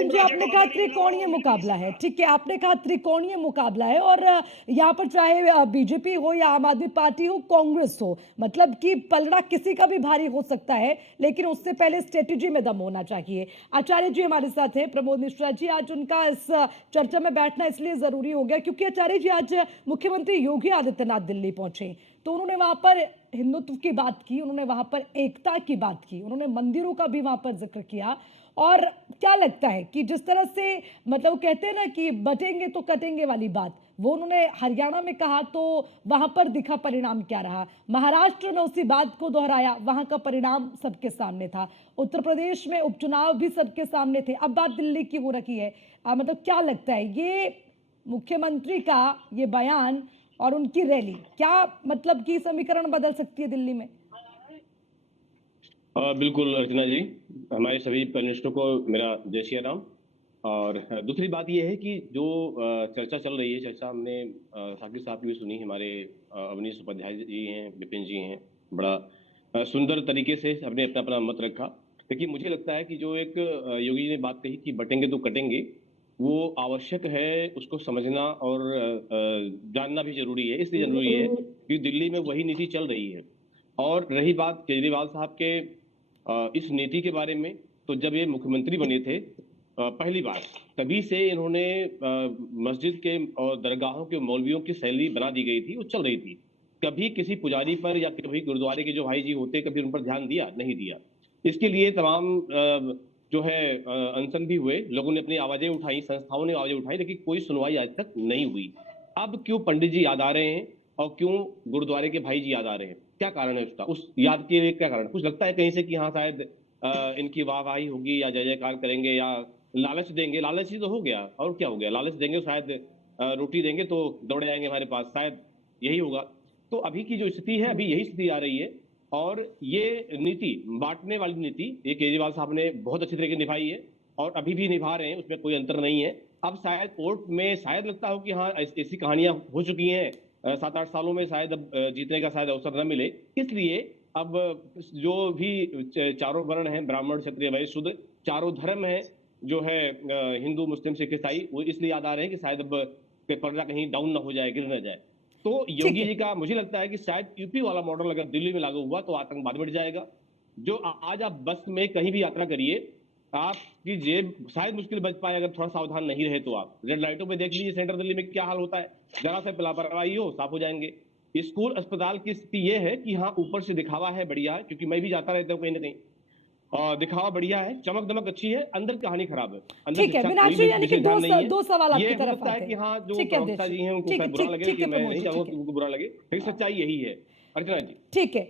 विपिन जी, आपने कहा त्रिकोणीय मुकाबला है, ठीक है, आपने कहा त्रिकोणीय मुकाबला है और यहाँ पर चाहे बीजेपी हो या आम आदमी पार्टी हो, कांग्रेस हो, मतलब कि पलड़ा किसी का भी भारी हो सकता है, लेकिन उससे पहले स्ट्रेटेजी में दम होना चाहिए। आचार्य जी हमारे साथ हैं, प्रमोद मिश्रा जी, आज उनका इस चर्चा में बैठना इसलिए जरूरी हो गया क्योंकि आचार्य जी आज मुख्यमंत्री योगी आदित्यनाथ दिल्ली पहुंचे, तो उन्होंने वहां पर हिंदुत्व की बात की, उन्होंने वहां पर एकता की बात की, उन्होंने मंदिरों का भी वहां पर जिक्र किया। और क्या लगता है कि जिस तरह से मतलब कहते हैं ना कि बटेंगे तो कटेंगे वाली बात, वो उन्होंने हरियाणा में कहा, तो वहां पर दिखा परिणाम क्या रहा। महाराष्ट्र में उसी बात को दोहराया, वहां का परिणाम सबके सामने था। उत्तर प्रदेश में उपचुनाव भी सबके सामने थे, अब बात दिल्ली की हो रखी है। मतलब क्या लगता है ये मुख्यमंत्री का ये बयान और उनकी रैली क्या मतलब कि समीकरण बदल सकती है दिल्ली में? बिल्कुल अर्चना जी, हमारे सभी पैनलिस्टों को मेरा जय श्री राम। और दूसरी बात यह है कि जो चर्चा चल रही है, चर्चा हमने साकिब साहब की भी सुनी, हमारे अवनीश उपाध्याय जी हैं, विपिन जी हैं, बड़ा सुंदर तरीके से सबने अपना अपना मत रखा। लेकिन मुझे लगता है कि जो एक योगी जी ने बात कही कि बटेंगे तो कटेंगे, वो आवश्यक है, उसको समझना और जानना भी जरूरी है। इसलिए जरूरी है कि दिल्ली में वही नीति चल रही है। और रही बात केजरीवाल साहब के इस नीति के बारे में, तो जब ये मुख्यमंत्री बने थे पहली बार, तभी से इन्होंने मस्जिद के और दरगाहों के मौलवियों की सैलरी बना दी गई थी, वो चल रही थी। कभी किसी पुजारी पर या कभी गुरुद्वारे के जो भाई जी होते, कभी उन पर ध्यान दिया? नहीं दिया। इसके लिए तमाम जो है अनशन भी हुए, लोगों ने अपनी आवाजें उठाई, संस्थाओं ने आवाजें उठाई, लेकिन कोई सुनवाई आज तक नहीं हुई। अब क्यों पंडित जी याद आ रहे हैं और क्यों गुरुद्वारे के भाई जी याद आ रहे हैं? क्या कारण है उसका? उस याद के लिए क्या कारण? कुछ लगता है कहीं से कि हाँ शायद इनकी वाहवाही होगी या जय जयकार करेंगे या लालच देंगे। लालच ही तो हो गया, और क्या हो गया? लालच देंगे तो शायद रोटी देंगे तो दौड़े आएंगे हमारे पास, शायद यही होगा। तो अभी की जो स्थिति है, अभी यही स्थिति आ रही है। और ये नीति, बांटने वाली नीति, ये केजरीवाल साहब ने बहुत अच्छी तरीके निभाई है और अभी भी निभा रहे हैं, उसमें कोई अंतर नहीं है। अब शायद कोर्ट में शायद लगता हो कि हाँ ऐसी कहानियां हो चुकी हैं 7-8 सालों में, शायद अब जीतने का शायद अवसर न मिले। इसलिए अब जो भी चारों वर्ण हैं, ब्राह्मण क्षत्रिय वैश्य शूद्र, चारों धर्म हैं, जो है हिंदू मुस्लिम सिख ईसाई, वो इसलिए याद आ रहे हैं कि शायद अब पर्दा कहीं डाउन ना हो जाए, गिर ना जाए। तो ठीक योगी है। जी का मुझे लगता है कि शायद यूपी वाला मॉडल अगर दिल्ली में लागू हुआ तो आतंकवाद बढ़ जाएगा। जो आज आप बस में कहीं भी यात्रा करिए, आपकी जेब शायद मुश्किल बच पाए अगर थोड़ा सावधान नहीं रहे तो। आप रेड लाइटों पे देख लीजिए सेंट्रल दिल्ली में क्या हाल होता है, जरा से लापरवाही हो साफ हो जाएंगे। स्कूल अस्पताल की स्थिति यह है कि हाँ ऊपर से दिखावा है, बढ़िया है, क्योंकि मैं भी जाता रहता हूँ कहीं ना कहीं, और दिखावा बढ़िया है, चमक दमक अच्छी है, अंदर कहानी खराब है, अंदर ठीक है, शिक्षा कोई मीनाक्षी, यानी कि विशेष ध्यान नहीं है। दो सवाल ये आपकी हो तरफ सकता है आते कि हैं। हाँ जो ठीक है प्रवक्ता अवधेश जी जी, हैं उनको ठीक है, शायद बुरा ठीक लगे, ठीक लेकिन है मैं प्रमोद नहीं जी, चाहूंगा ठीक कि है। उनको बुरा लगे, लेकिन सच्चाई यही है। अर्चना जी। ठीक है।